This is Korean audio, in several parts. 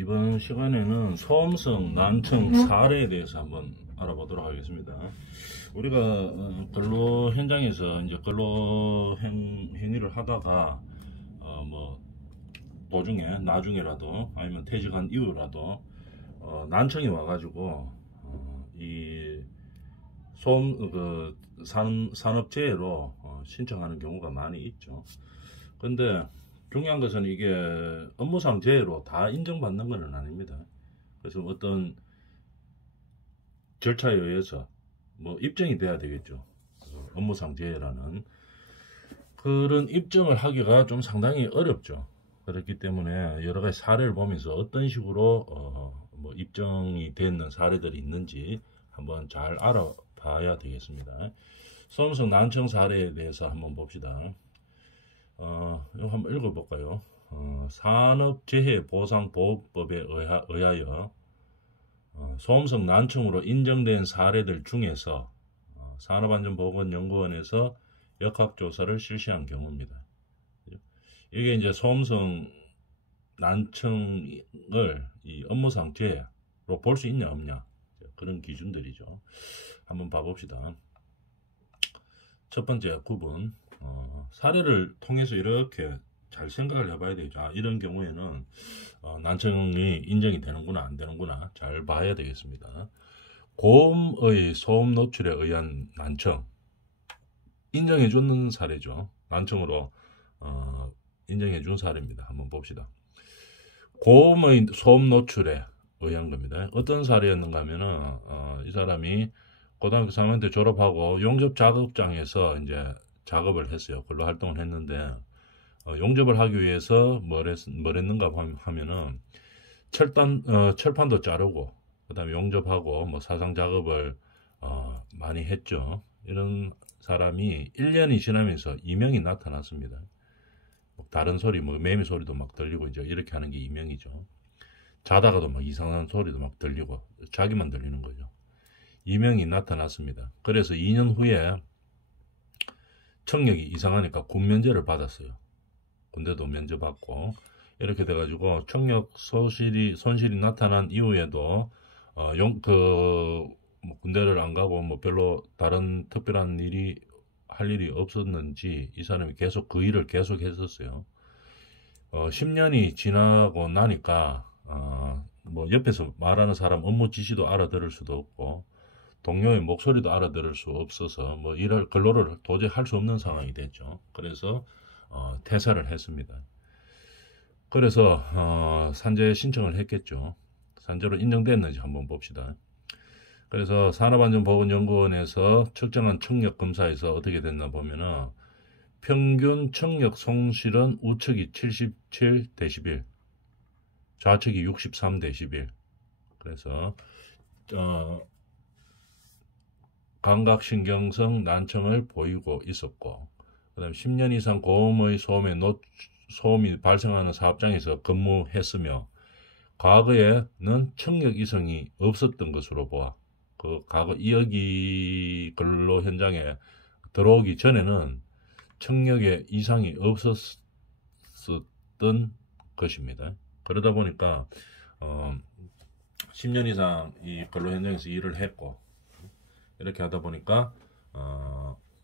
이번 시간에는 소음성 난청 사례에 대해서 한번 알아보도록 하겠습니다. 우리가 근로 현장에서 이제 근로 행위를 하다가 뭐 도중에 나중에라도 아니면 퇴직한 이후라도 난청이 와가지고 이 소음 산업재해로 신청하는 경우가 많이 있죠. 근데 중요한 것은 이게 업무상 재해로 다 인정받는 것은 아닙니다. 그래서 어떤 절차에 의해서 뭐 입증이 돼야 되겠죠. 업무상 재해라는 그런 입증을 하기가 좀 상당히 어렵죠. 그렇기 때문에 여러 가지 사례를 보면서 어떤 식으로 뭐 입증이 되는 사례들이 있는지 한번 잘 알아봐야 되겠습니다. 소음성 난청 사례에 대해서 한번 봅시다. 이거 한번 읽어볼까요? 산업재해보상보호법에 의하여 소음성 난청으로 인정된 사례들 중에서 산업안전보건연구원에서 역학조사를 실시한 경우입니다. 이게 이제 소음성 난청을 이 업무상 재해로 볼 수 있냐 없냐 그런 기준들이죠. 한번 봐봅시다. 첫 번째 구분. 사례를 통해서 이렇게 잘 생각을 해봐야 되죠. 이런 경우에는 난청이 인정이 되는구나 안 되는구나 잘 봐야 되겠습니다. 고음의 소음 노출에 의한 난청 인정해 주는 사례죠. 난청으로 인정해 준 사례입니다. 한번 봅시다. 고음의 소음 노출에 의한 겁니다. 어떤 사례였는가 하면은 이 사람이 고등학교 3학년 때 졸업하고 용접 작업장에서 이제 작업을 했어요. 근로 활동을 했는데 용접을 하기 위해서 뭘 했는가 하면은 철판도 자르고 그다음에 용접하고 뭐 사상 작업을 많이 했죠. 이런 사람이 1년이 지나면서 이명이 나타났습니다. 다른 소리, 뭐 매미 소리도 막 들리고 이제 이렇게 하는 게 이명이죠. 자다가도 막 이상한 소리도 막 들리고 자기만 들리는 거죠. 이명이 나타났습니다. 그래서 2년 후에 청력이 이상하니까 군면제를 받았어요. 군대도 면제받고 이렇게 돼가지고 청력 손실이 나타난 이후에도 뭐 군대를 안 가고 뭐 별로 다른 특별한 할 일이 없었는지 이 사람이 계속 그 일을 계속 했었어요. 10년이 지나고 나니까 뭐 옆에서 말하는 사람 업무 지시도 알아들을 수도 없고 동료의 목소리도 알아들을 수 없어서 뭐 근로를 도저히 할 수 없는 상황이 됐죠. 그래서 퇴사를 했습니다. 그래서 산재 신청을 했겠죠. 산재로 인정됐는지 한번 봅시다. 그래서 산업안전보건연구원에서 측정한 청력 검사에서 어떻게 됐나 보면은 평균 청력 손실은 우측이 77dB, 좌측이 63dB. 그래서 감각신경성 난청을 보이고 있었고, 그 다음에 10년 이상 고음의 소음이 발생하는 사업장에서 근무했으며, 과거에는 청력 이상이 없었던 것으로 보아, 그 과거 여기 근로 현장에 들어오기 전에는 청력에 이상이 없었던 것입니다. 그러다 보니까 10년 이상 이 근로 현장에서 일을 했고 이렇게 하다 보니까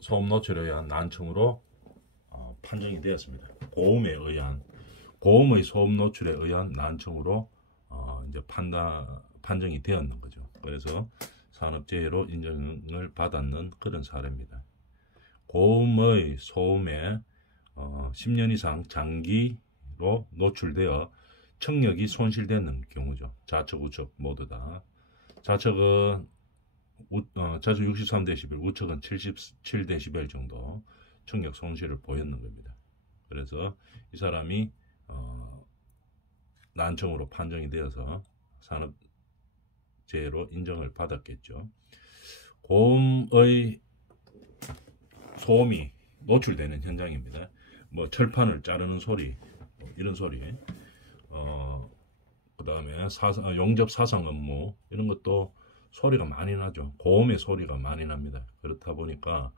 소음 노출에 의한 난청으로 판정이 되었습니다. 고음의 소음 노출에 의한 난청으로 이제 판정이 되었는 거죠. 그래서 산업재해로 인정을 받았는 그런 사례입니다. 고음의 소음에 10년 이상 장기로 노출되어 청력이 손실되는 경우죠. 좌측, 우측 모두 다. 좌측은 좌측 63dB, 우측은 77dB 정도 청력 손실을 보였는 겁니다. 그래서 이 사람이 난청으로 판정이 되어서 산업재해로 인정을 받았겠죠. 고음의 소음이 노출되는 현장입니다. 뭐 철판을 자르는 소리, 이런 소리, 그 다음에 용접 사상 업무 이런 것도 소리가 많이 나죠. 고음의 소리가 많이 납니다. 그렇다 보니까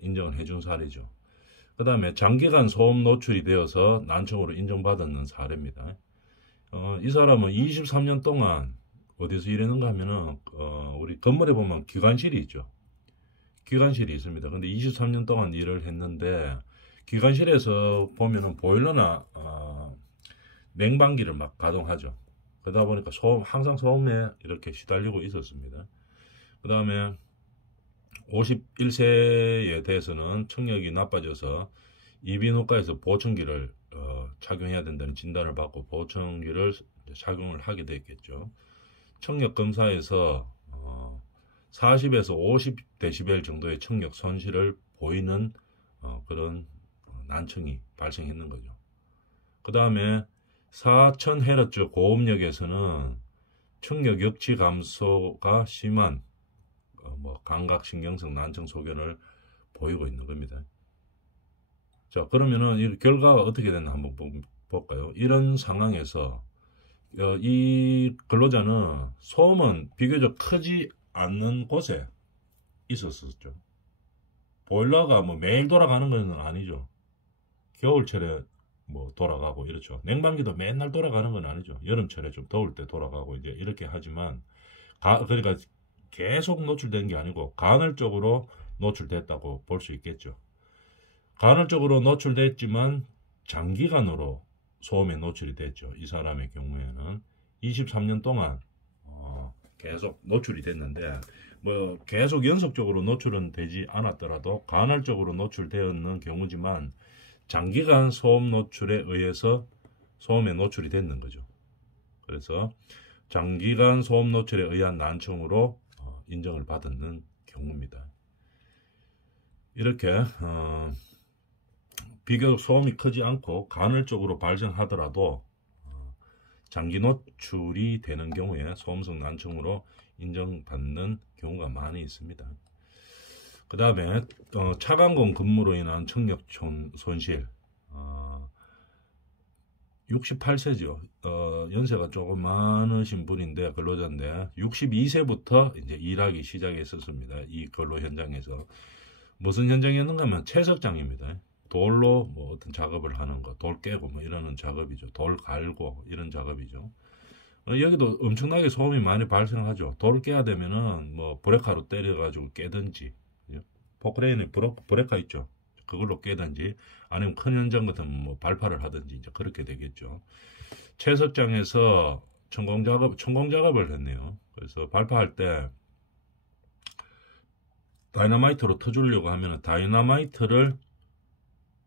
인정을 해준 사례죠. 그 다음에 장기간 소음 노출이 되어서 난청으로 인정받았는 사례입니다. 이 사람은 23년 동안 어디서 일했는가 하면은 우리 건물에 보면 기관실이 있죠. 기관실이 있습니다. 근데 23년 동안 일을 했는데 기관실에서 보면은 보일러나 냉방기를 막 가동하죠. 그러다 보니까 항상 소음에 이렇게 시달리고 있었습니다. 그 다음에 51세에 대해서는 청력이 나빠져서 이비인후과에서 보청기를 착용해야 된다는 진단을 받고 보청기를 착용을 하게 됐겠죠. 청력 검사에서 40에서 50데시벨 정도의 청력 손실을 보이는 그런 난청이 발생했는 거죠. 그 다음에 4000Hz 고음역에서는 청력 역치 감소가 심한 감각신경성 난청 소견을 보이고 있는 겁니다. 자, 그러면은 이 결과가 어떻게 됐나 한번 볼까요? 이런 상황에서 이 근로자는 소음은 비교적 크지 않는 곳에 있었었죠. 보일러가 뭐 매일 돌아가는 건 아니죠. 겨울철에 뭐 돌아가고 이렇죠. 냉방기도 맨날 돌아가는 건 아니죠. 여름철에 좀 더울 때 돌아가고 이제 이렇게 하지만 그러니까 계속 노출된 게 아니고 간헐적으로 노출됐다고 볼 수 있겠죠. 간헐적으로 노출됐지만 장기간으로 소음에 노출이 됐죠. 이 사람의 경우에는 23년 동안 계속 노출이 됐는데 뭐 계속 연속적으로 노출은 되지 않았더라도 간헐적으로 노출되었는 경우지만 장기간 소음 노출에 의해서 소음에 노출이 됐는 거죠. 그래서 장기간 소음 노출에 의한 난청으로 인정을 받는 경우입니다. 이렇게 비교적 소음이 크지 않고 간헐적으로 발생하더라도 장기 노출이 되는 경우에 소음성 난청으로 인정받는 경우가 많이 있습니다. 그 다음에 차광공 근무로 인한 청력 손실 68세죠. 연세가 조금 많으신 분인데 근로자인데 62세부터 이제 일하기 시작했었습니다. 이 근로 현장에서 무슨 현장이었는가 하면 채석장입니다. 돌로 뭐 어떤 작업을 하는 거, 돌 깨고 뭐 이러는 작업이죠. 돌 갈고 이런 작업이죠. 여기도 엄청나게 소음이 많이 발생하죠. 돌을 깨야 되면은 뭐 브레카로 때려가지고 깨든지, 포크레인에 브레카 있죠. 그걸로 깨든지 아니면 큰 현장 같은 뭐 발파를 하든지 이제 그렇게 되겠죠. 채석장에서 천공 작업을 했네요. 그래서 발파할 때 다이너마이트로 터주려고 하면 다이너마이트를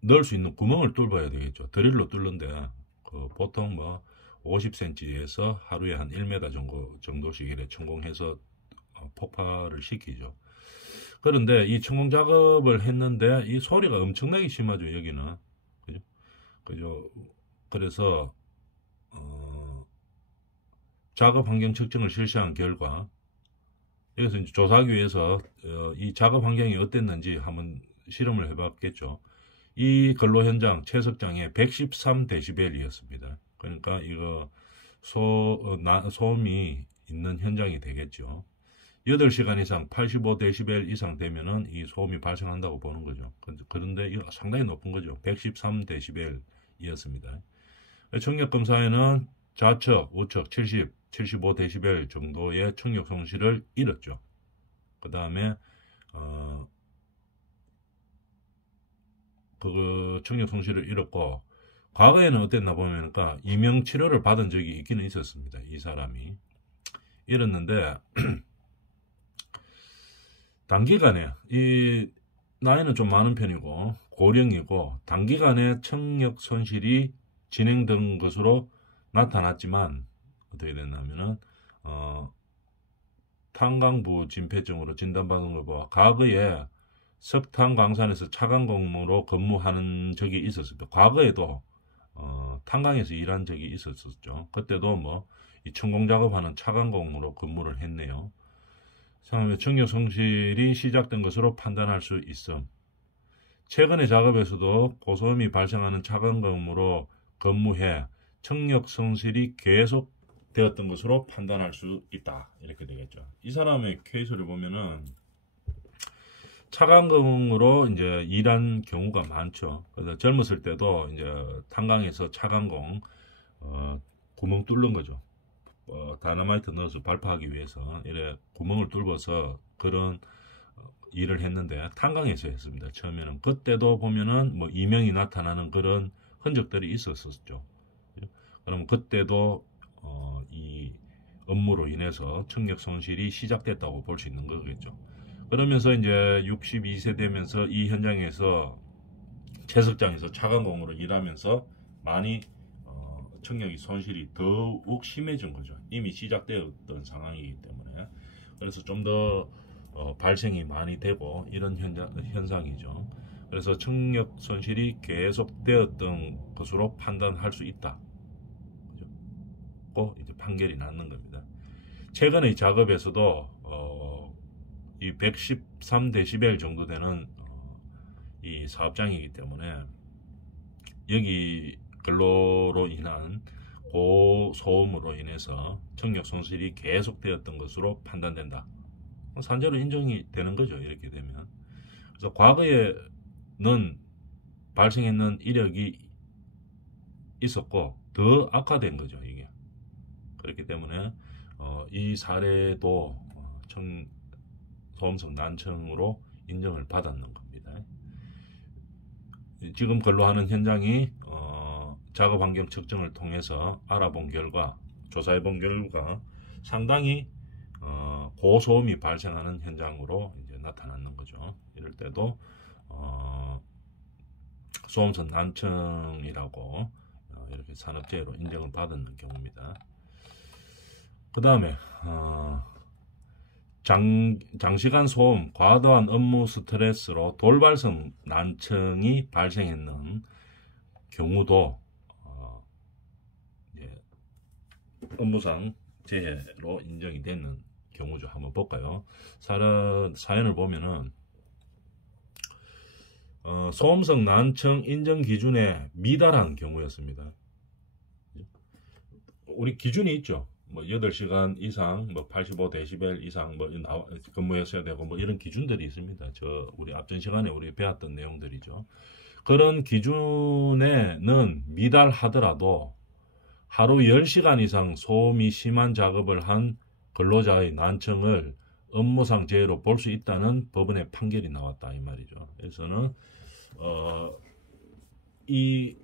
넣을 수 있는 구멍을 뚫어야 되겠죠. 드릴로 뚫는데 보통 뭐 50cm에서 하루에 한 1m 정도씩 이렇게 천공해서 폭발을 시키죠. 그런데 이 천공 작업을 했는데 이 소리가 엄청나게 심하죠. 여기는 그죠? 그래서 작업 환경 측정을 실시한 결과 여기서 이제 조사하기 위해서 이 작업 환경이 어땠는지 한번 실험을 해봤겠죠. 이 근로 현장 채석장에 113dB이었습니다. 그러니까 이거 소음이 있는 현장이 되겠죠. 8시간 이상 85dB 이상 되면은 이 소음이 발생한다고 보는 거죠. 그런데 이거 상당히 높은 거죠. 113dB이었습니다. 청력 검사에는 좌측, 우측 70, 75dB 정도의 청력 손실을 잃었죠. 그 다음에 청력 손실을 잃었고 과거에는 어땠나 보면까 이명 치료를 받은 적이 있기는 있었습니다. 이 사람이 잃었는데 단기간에 이 나이는 좀 많은 편이고 고령이고 단기간에 청력 손실이 진행된 것으로 나타났지만 어떻게 됐냐면은 탄광부 진폐증으로 진단받은 걸 보아 과거에 석탄 광산에서 차관공무로 근무하는 적이 있었습니다. 과거에도 탄광에서 일한 적이 있었었죠. 그때도 뭐 이 천공 작업하는 차관공무로 근무를 했네요. 청력 손실이 시작된 것으로 판단할 수 있음. 최근의 작업에서도 고소음이 발생하는 차관공무로 근무해 청력 손실이 계속 되었던 것으로 판단할 수 있다. 이렇게 되겠죠. 이 사람의 케이스를 보면은 차관공으로 이제 일한 경우가 많죠. 그래서 젊었을 때도 이제 탄광에서 차관공 구멍 뚫는 거죠. 다이너마이트 넣어서 발파하기 위해서 이래 구멍을 뚫어서 그런 일을 했는데 탄광에서 했습니다. 처음에는. 그때도 보면은 뭐 이명이 나타나는 그런 흔적들이 있었었죠. 그럼 그때도 이 업무로 인해서 청력 손실이 시작됐다고 볼 수 있는 거겠죠. 그러면서 이제 62세 되면서 이 현장에서 채석장에서 차관공으로 일하면서 많이 청력이 손실이 더욱 심해진 거죠. 이미 시작되었던 상황이기 때문에. 그래서 좀 더 발생이 많이 되고 이런 현상이죠. 그래서 청력 손실이 계속되었던 것으로 판단할 수 있다. 고 이제 판결이 났는 겁니다. 최근의 작업에서도 이 113dB 정도 되는 이 사업장이기 때문에 여기 근로로 인한 고소음으로 인해서 청력 손실이 계속되었던 것으로 판단된다. 산재로 인정이 되는 거죠. 이렇게 되면. 그래서 과거에는 발생했는 이력이 있었고 더 악화된 거죠. 이게. 그렇기 때문에 이 사례도 소음성 난청으로 인정을 받았는 겁니다. 지금 근로하는 현장이 작업 환경 측정을 통해서 알아본 결과, 조사해 본 결과 상당히 고소음이 발생하는 현장으로 이제 나타나는 거죠. 이럴 때도 소음성 난청이라고 이렇게 산업재해로 인정을 받는 경우입니다. 그 다음에 장시간 소음, 과도한 업무 스트레스로 돌발성 난청이 발생했는 경우도 업무상 재해로 인정이 되는 경우죠. 한번 볼까요? 사연을 보면은 소음성 난청 인정 기준에 미달한 경우였습니다. 우리 기준이 있죠. 뭐 8시간 이상, 뭐 85dB 이상 뭐 근무했어야 되고 뭐 이런 기준들이 있습니다. 우리 앞전 시간에 우리 배웠던 내용들이죠. 그런 기준에는 미달하더라도 하루 10시간 이상 소음이 심한 작업을 한 근로자의 난청을 업무상 재해로 볼 수 있다는 법원의 판결이 나왔다 이 말이죠. 그래서는 이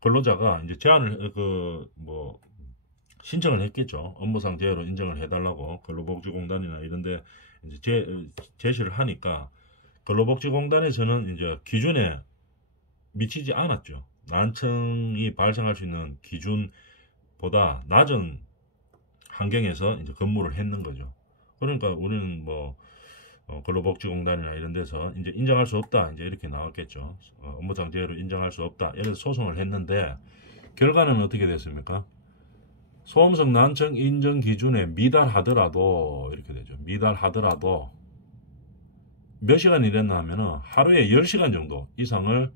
근로자가 이제 제안을 신청을 했겠죠. 업무상 재해로 인정을 해달라고 근로복지공단이나 이런데 이제 제시를 하니까 근로복지공단에서는 이제 기준에 미치지 않았죠. 난청이 발생할 수 있는 기준보다 낮은 환경에서 이제 근무를 했는 거죠. 그러니까 우리는 뭐 근로복지공단이나 이런 데서 이제 인정할 수 없다 이제 이렇게 나왔겠죠. 업무상 재해로 인정할 수 없다 이래서 소송을 했는데 결과는 어떻게 됐습니까? 소음성 난청 인정 기준에 미달하더라도 이렇게 되죠. 미달하더라도 몇 시간 일했나 하면은 하루에 10시간 정도 이상을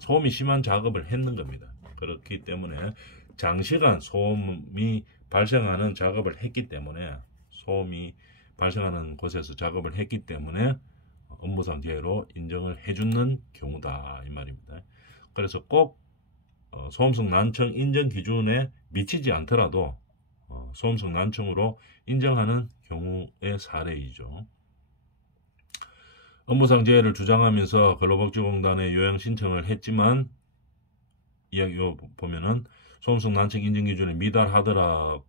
소음이 심한 작업을 했는 겁니다. 그렇기 때문에 장시간 소음이 발생하는 작업을 했기 때문에 소음이 발생하는 곳에서 작업을 했기 때문에 업무상 재해로 인정을 해주는 경우다 이 말입니다. 그래서 꼭 소음성 난청 인정 기준에 미치지 않더라도 소음성 난청으로 인정하는 경우의 사례이죠. 업무상 재해를 주장하면서 근로복지공단에 요양 신청을 했지만 이야기 보면은 소음성 난청 인정 기준에 미달하더라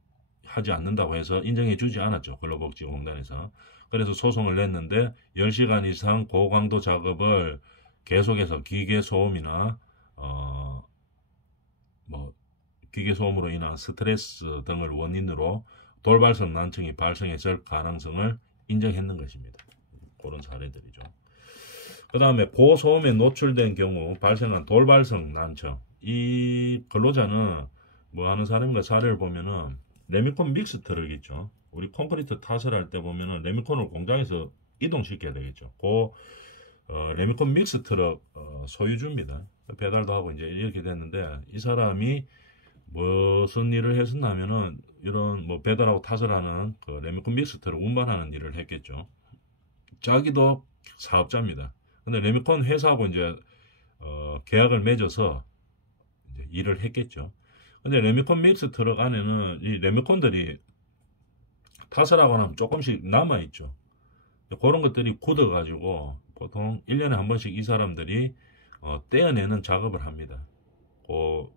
하지 않는다고 해서 인정해 주지 않았죠. 근로복지공단에서. 그래서 소송을 냈는데 10시간 이상 고강도 작업을 계속해서 기계 소음이나 기계 소음으로 인한 스트레스 등을 원인으로 돌발성 난청이 발생했을 가능성을 인정했는 것입니다. 그런 사례들이죠. 그 다음에 고소음에 노출된 경우 발생한 돌발성 난청. 이 근로자는 뭐 하는 사람인가 사례를 보면은 레미콘 믹스 트럭 있죠. 우리 콘크리트 탓을 할 때 보면은 레미콘을 공장에서 이동시켜야 되겠죠. 레미콘 믹스 트럭 소유주입니다. 배달도 하고 이제 이렇게 됐는데 이 사람이 무슨 일을 했었냐면은 이런 뭐 배달하고 탓을 하는 그 레미콘 믹스 트럭 운반하는 일을 했겠죠. 자기도 사업자입니다. 근데 레미콘 회사하고 이제 계약을 맺어서 이제 일을 했겠죠. 근데 레미콘 믹스 트럭 안에는 이 레미콘들이 타설하고 나면 조금씩 남아있죠. 그런 것들이 굳어가지고 보통 1년에 한 번씩 이 사람들이 떼어내는 작업을 합니다. 그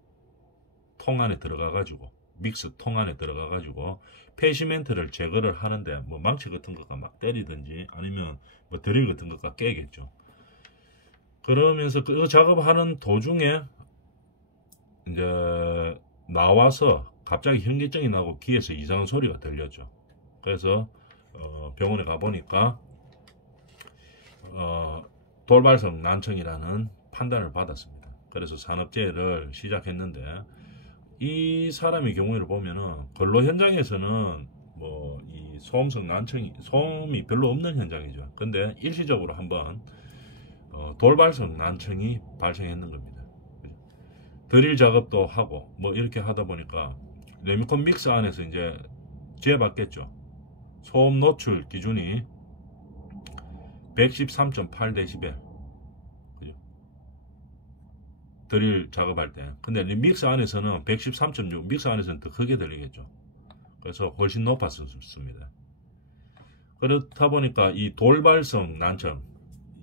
통 안에 들어가가지고 믹스 통 안에 들어가가지고 페이시멘트를 제거를 하는데 뭐 망치 같은 것과 막 때리든지 아니면 뭐 드릴 같은 것과 깨겠죠. 그러면서 그 작업하는 도중에 이제 나와서 갑자기 현기증이 나고 귀에서 이상한 소리가 들렸죠. 그래서 병원에 가보니까 돌발성 난청이라는 판단을 받았습니다. 그래서 산업재해를 시작했는데 이 사람의 경우를 보면은 근로 현장에서는 뭐 이 소음성 난청이 소음이 별로 없는 현장이죠. 근데 일시적으로 한번 돌발성 난청이 발생했는 겁니다. 드릴 작업도 하고 뭐 이렇게 하다 보니까 레미콘 믹스 안에서 이제 제받겠죠. 소음 노출 기준이 113.8dB 드릴 작업할 때. 근데 믹스 안에서는 113.6, 믹스 안에서는 더 크게 들리겠죠. 그래서 훨씬 높았습니다. 그렇다 보니까 이 돌발성 난청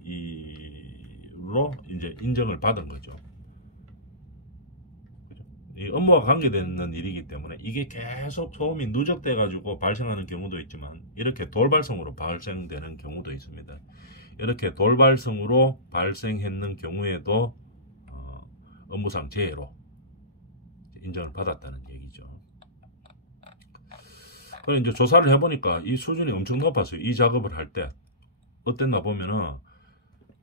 이로 이제 인정을 받은 거죠. 이 업무와 관계되는 일이기 때문에 이게 계속 소음이 누적돼 가지고 발생하는 경우도 있지만 이렇게 돌발성으로 발생되는 경우도 있습니다. 이렇게 돌발성으로 발생했는 경우에도 업무상 재해로 인정을 받았다는 얘기죠. 그래서 이제 조사를 해보니까 이 수준이 엄청 높았어요. 이 작업을 할 때 어땠나 보면은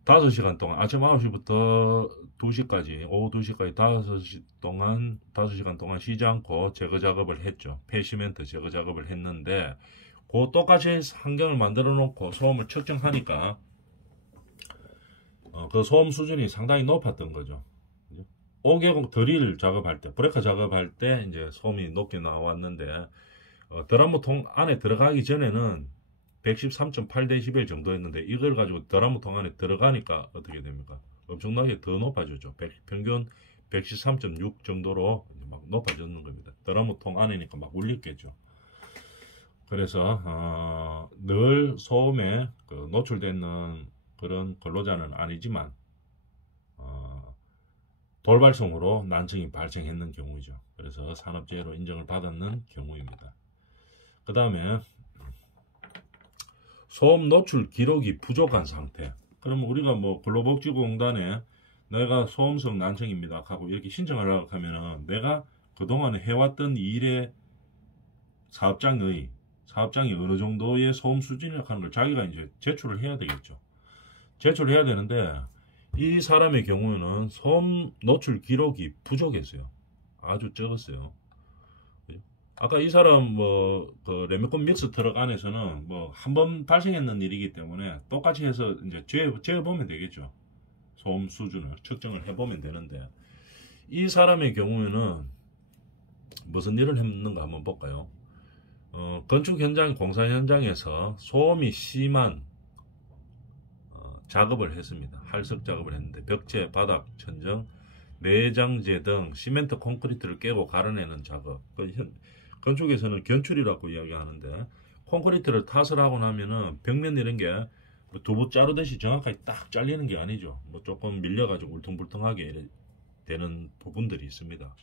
5시간 동안 아침 9시부터 2시까지 오후 2시까지 5시간 동안 쉬지 않고 제거 작업을 했죠. 페이시멘트 제거 작업을 했는데 그 똑같이 환경을 만들어 놓고 소음을 측정하니까 그 소음 수준이 상당히 높았던 거죠. 5개국 드릴 작업할 때 브레이커 작업할 때 이제 소음이 높게 나왔는데 드라무통 안에 들어가기 전에는 113.8dB 정도였는데 이걸 가지고 드라무통 안에 들어가니까 어떻게 됩니까? 엄청나게 더 높아졌죠. 평균 113.6 정도로 막 높아졌는 겁니다. 드라무통 안에니까 막 울렸겠죠. 그래서 늘 소음에 노출되는 그런 근로자는 아니지만 돌발성으로 난청이 발생했는 경우이죠. 그래서 산업재해로 인정을 받았는 경우입니다. 그 다음에 소음 노출 기록이 부족한 상태. 그러면 우리가 뭐 근로복지공단에 내가 소음성 난청입니다 하고 이렇게 신청하려고 하면은 내가 그동안 해왔던 일의 사업장이 어느 정도의 소음 수준이라고 하는 걸 자기가 이제 제출을 해야 되겠죠. 제출을 해야 되는데 이 사람의 경우에는 소음 노출 기록이 부족했어요. 아주 적었어요. 아까 이 사람 그 레미콘 믹스 트럭 안에서는 뭐 한 번 발생했는 일이기 때문에 똑같이 해서 이제 재보면 되겠죠. 소음 수준을 측정을 해보면 되는데 이 사람의 경우에는 무슨 일을 했는가 한번 볼까요? 건축 현장, 공사 현장에서 소음이 심한 작업을 했습니다. 할석 작업을 했는데 벽체, 바닥, 천정, 내장재 등 시멘트 콘크리트를 깨고 갈아내는 작업. 건축에서는 견출이라고 이야기하는데 콘크리트를 타설하고 나면은 벽면 이런 게 두부 자르듯이 정확하게 딱 잘리는 게 아니죠. 뭐 조금 밀려가지고 울퉁불퉁하게 되는 부분들이 있습니다.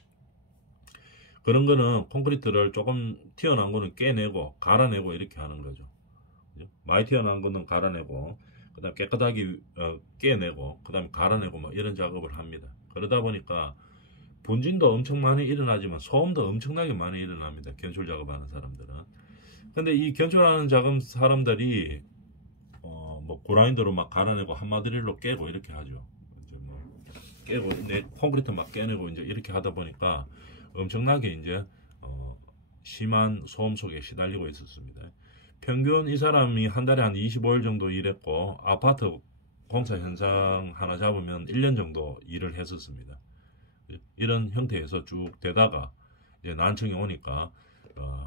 그런 거는 콘크리트를 조금 튀어나온 거는 깨내고 갈아내고 이렇게 하는 거죠. 많이 튀어나온 거는 갈아내고 그 다음 깨끗하게 깨내고 그 다음에 갈아내고 뭐 이런 작업을 합니다. 그러다 보니까 분진도 엄청 많이 일어나지만 소음도 엄청나게 많이 일어납니다. 견출 작업하는 사람들은. 근데 이 견출하는 작업 사람들이 뭐 그라인더로 막 갈아내고 한마디릴로 깨고 이렇게 하죠. 이제 뭐 깨고 콘크리트 막 깨내고 이제 이렇게 하다 보니까 엄청나게 이제 심한 소음 속에 시달리고 있었습니다. 평균 이 사람이 한 달에 한 25일 정도 일했고 아파트 공사 현상 하나 잡으면 1년 정도 일을 했었습니다. 이런 형태에서 쭉 되다가 이제 난청이 오니까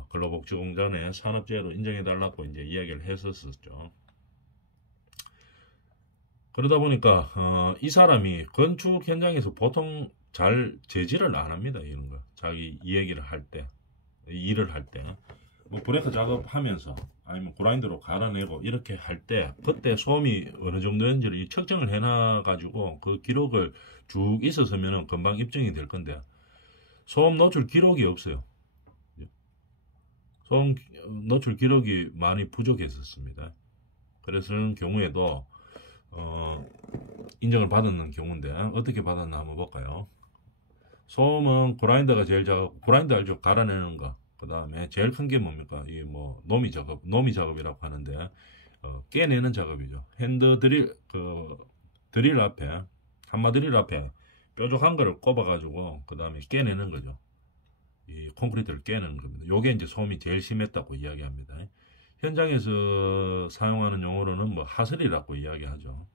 근로복지공단에 산업재해로 인정해달라고 이제 이야기를 했었죠. 그러다 보니까 이 사람이 건축 현장에서 보통 잘 제지를 안 합니다. 이런 거. 자기 얘기를 할 때, 일을 할 때. 뭐 브레이크 작업하면서 아니면 그라인더로 갈아내고 이렇게 할 때 그때 소음이 어느 정도인지를 측정을 해놔 가지고 그 기록을 쭉 있었으면 금방 입증이 될 건데 소음 노출 기록이 없어요. 소음 노출 기록이 많이 부족했었습니다. 그래서 그런 경우에도 인정을 받았는 경우인데 어떻게 받았나 한번 볼까요? 소음은 그라인더가 제일 작업, 그라인더 알죠? 갈아내는 거. 그 다음에 제일 큰 게 뭡니까? 이 뭐 노미 작업이라고 하는데 깨내는 작업이죠. 핸드 드릴 드릴 앞에 한마 드릴 앞에 뾰족한 거를 꼽아가지고 그 다음에 깨내는 거죠. 이 콘크리트를 깨내는 겁니다. 요게 이제 소음이 제일 심했다고 이야기합니다. 현장에서 사용하는 용어로는 뭐 하설이라고 이야기하죠.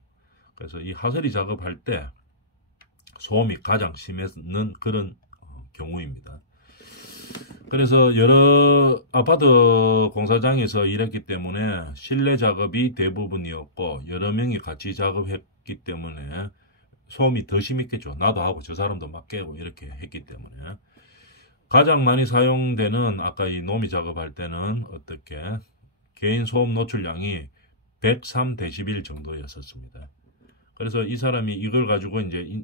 그래서 이 하설이 작업할 때 소음이 가장 심했는 그런 경우입니다. 그래서 여러 아파트 공사장에서 일했기 때문에 실내 작업이 대부분이었고 여러 명이 같이 작업했기 때문에 소음이 더 심했겠죠. 나도 하고 저 사람도 막 깨고 이렇게 했기 때문에 가장 많이 사용되는 아까 이 노미 작업할 때는 어떻게 개인 소음 노출량이 103dB 정도였었습니다. 그래서 이 사람이 이걸 가지고 이제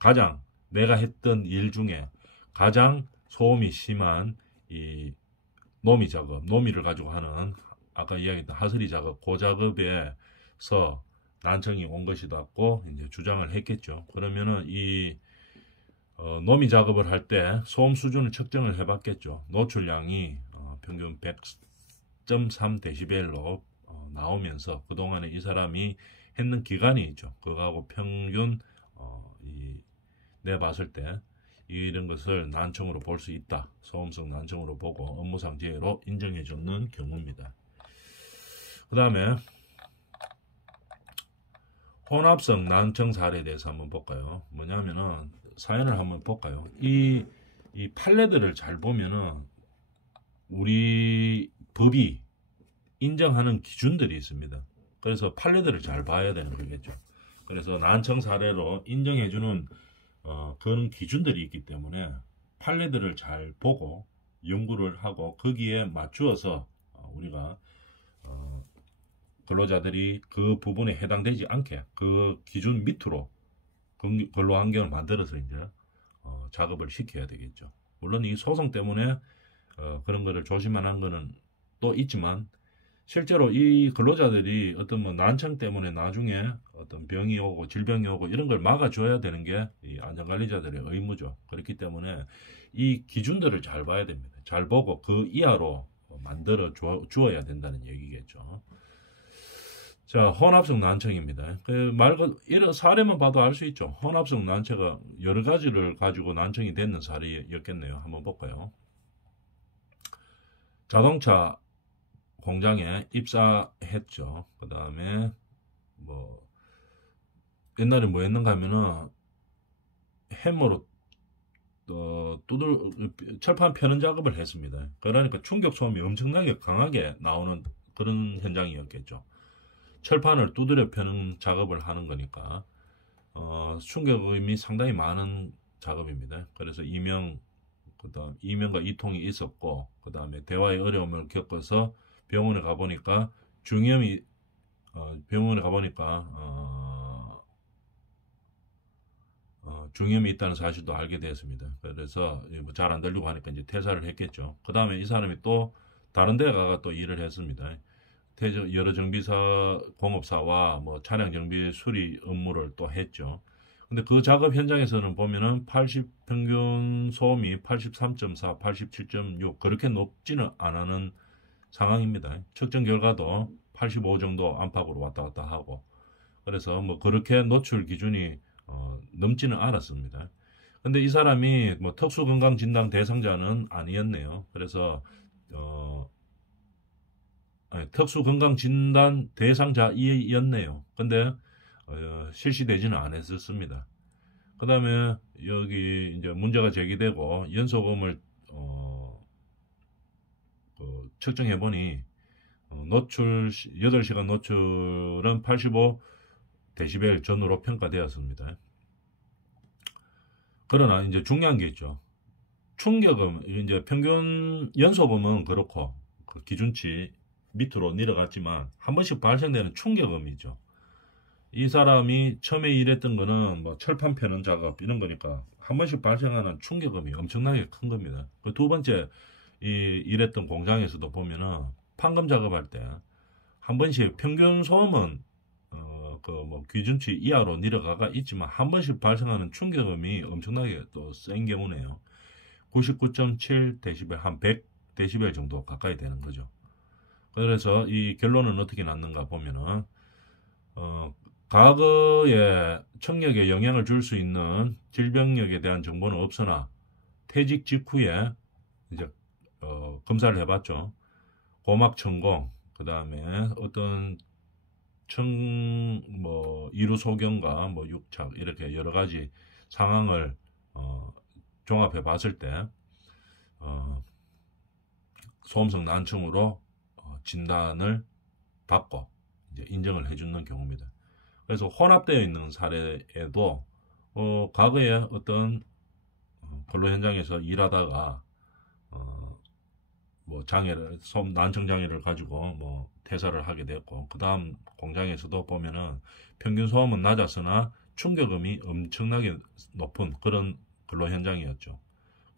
가장 내가 했던 일 중에 가장 소음이 심한 이 노미 작업, 노미를 가지고 하는 아까 이야기했던 하설이 작업, 그 작업에서 난청이 온 것이다고 이제 주장을 했겠죠. 그러면은 이 노미 작업을 할 때 소음 수준을 측정을 해봤겠죠. 노출량이 평균 100.3dB로 나오면서 그동안에 이 사람이 했는 기간이 있죠. 그거하고 평균 내봤을 때 이런 것을 난청으로 볼 수 있다. 소음성 난청으로 보고 업무상 재해로 인정해 주는 경우입니다. 그 다음에 혼합성 난청 사례에 대해서 한번 볼까요? 뭐냐면은 사연을 한번 볼까요? 이 판례들을 잘 보면은 우리 법이 인정하는 기준들이 있습니다. 그래서 판례들을 잘 봐야 되는 거겠죠. 그래서 난청 사례로 인정해주는 그런 기준들이 있기 때문에 판례들을 잘 보고 연구를 하고 거기에 맞추어서 우리가 근로자들이 그 부분에 해당되지 않게 그 기준 밑으로 근로 환경을 만들어서 이제 작업을 시켜야 되겠죠. 물론 이 소송 때문에 그런 거를 조심만 거는 또 있지만 실제로 이 근로자들이 어떤 뭐 난청 때문에 나중에 어떤 병이 오고 질병이 오고 이런 걸 막아줘야 되는 게 이 안전관리자들의 의무죠. 그렇기 때문에 이 기준들을 잘 봐야 됩니다. 잘 보고 그 이하로 만들어 주어야 된다는 얘기겠죠. 자, 혼합성 난청입니다. 이런 사례만 봐도 알 수 있죠. 혼합성 난청가 여러 가지를 가지고 난청이 됐는 사례였겠네요. 한번 볼까요? 자동차 공장에 입사했죠. 그 다음에 뭐 옛날에 뭐 했는가 하면은 해머로 철판 펴는 작업을 했습니다. 그러니까 충격 소음이 엄청나게 강하게 나오는 그런 현장이었겠죠. 철판을 두드려 펴는 작업을 하는 거니까 충격음이 상당히 많은 작업입니다. 그래서 이명과 이통이 있었고 그 다음에 대화의 어려움을 겪어서 병원에 가보니까 중이염이 중이염이 있다는 사실도 알게 되었습니다. 그래서 잘 안 들리고 하니까 이제 퇴사를 했겠죠. 그 다음에 이 사람이 또 다른 데 가가 또 일을 했습니다. 여러 정비사 공업사와 뭐 차량 정비 수리 업무를 또 했죠. 근데 그 작업 현장에서는 보면은 평균 소음이 83.4, 87.6 그렇게 높지는 않은 상황입니다. 측정 결과도 85 정도 안팎으로 왔다 갔다 하고 그래서 뭐 그렇게 노출 기준이 넘지는 않았습니다. 근데 이 사람이 뭐 특수건강진단 대상자는 아니었네요. 그래서 특수건강진단 대상자였네요. 근데 실시되지는 않았었습니다. 그 다음에 여기 이제 문제가 제기되고 연소음을 측정해보니 노출 8시간 노출은 85dB 전후로 평가되었습니다. 그러나 이제 중요한 게 있죠. 충격음, 이제 평균 연소음은 그렇고 그 기준치 밑으로 내려갔지만 한 번씩 발생되는 충격음이죠. 이 사람이 처음에 일했던 거는 뭐 철판 펴는 작업 이런 거니까 한 번씩 발생하는 충격음이 엄청나게 큰 겁니다. 그 두 번째 일했던 공장에서도 보면은 판금 작업할 때 한 번씩 평균 소음은 그 뭐 기준치 이하로 내려가가 있지만 한 번씩 발생하는 충격음이 엄청나게 또 센 경우네요. 99.7dB 한 100dB 정도 가까이 되는 거죠. 그래서 이 결론은 어떻게 났는가 보면은 과거에 청력에 영향을 줄 수 있는 질병력에 대한 정보는 없으나 퇴직 직후에 이제 검사를 해봤죠. 고막천공, 그 다음에 어떤 이루 소견과 뭐 육착 이렇게 여러 가지 상황을 종합해 봤을 때 소음성 난청으로 진단을 받고 이제 인정을 해주는 경우입니다. 그래서 혼합되어 있는 사례에도 과거에 어떤 근로 현장에서 일하다가 뭐 장애를 소음 난청 장애를 가지고 뭐 퇴사를 하게 됐고 그 다음 공장에서도 보면은 평균 소음은 낮았으나 충격음이 엄청나게 높은 그런 근로 현장이었죠.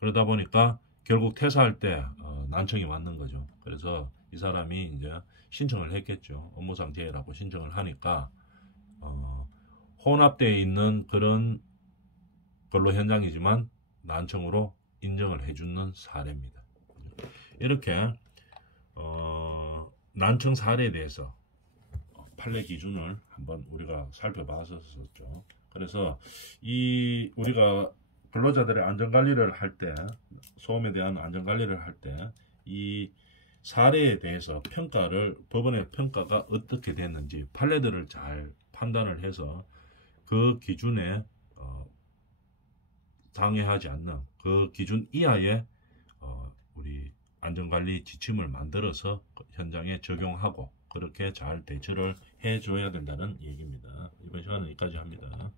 그러다 보니까 결국 퇴사할 때 난청이 왔는 거죠. 그래서 이 사람이 이제 신청을 했겠죠. 업무상 재해라고 신청을 하니까 혼합되어 있는 그런 근로 현장이지만 난청으로 인정을 해주는 사례입니다. 이렇게 난청 사례에 대해서 판례 기준을 한번 우리가 살펴봤었죠. 그래서 이 우리가 근로자들의 안전관리를 할 때, 소음에 대한 안전관리를 할 때 이 사례에 대해서 법원의 평가가 어떻게 됐는지 판례들을 잘 판단을 해서 그 기준에 당해하지 않는 그 기준 이하의 우리 안전관리 지침을 만들어서 현장에 적용하고 그렇게 잘 대처를 해줘야 된다는 얘기입니다. 이번 시간은 여기까지 합니다.